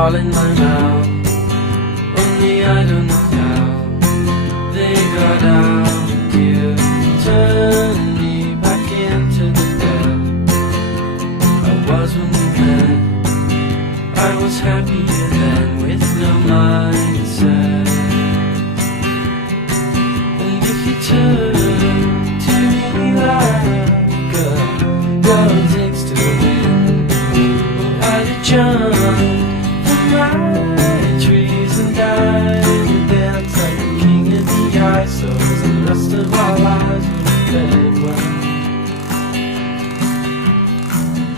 all in my mouth. Only I don't know how they got out. You turned me back into the bed I was when we met. I was happier then with no mindset. And if you turn to me like a girl takes to the wind, oh, I'd jump from my trees and die and dance like the king of the eyesores, and the rest of our lives would be dead.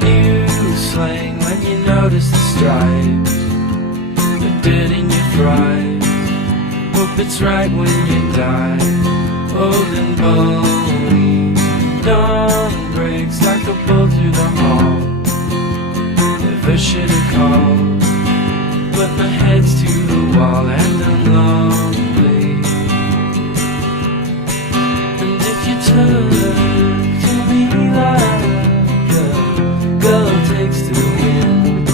New slang when you notice the stripes, the dirt in your fries. Hope it's right when you die, old and bony. Dawn breaks like a bolt through the hall. Never should have called, but my head's to the wall and I'm lonely. And if you turn to me like a gull takes to the wind,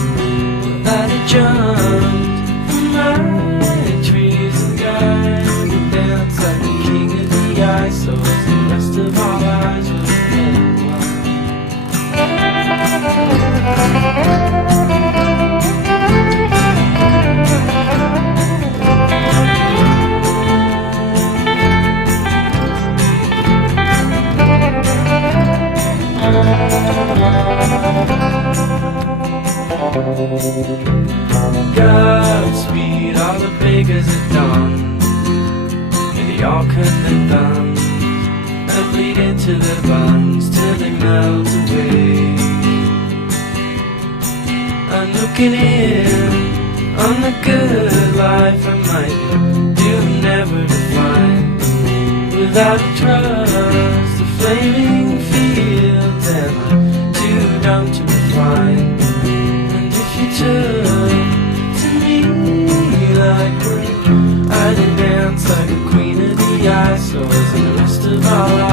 well, I'd have jumped from my trees and gone and dance like the king of the eyesores, and the rest of our lives would have been Godspeed, all the bakers are done, and they all cut their thumbs and bleed into their buns till they melt away. I'm looking in on the good life I might do never to find, without a trust, the flaming fields, and I'm too dumb to refine. And if you turn to me like one, I'd dance like a queen of the eyesores, and the rest of our lives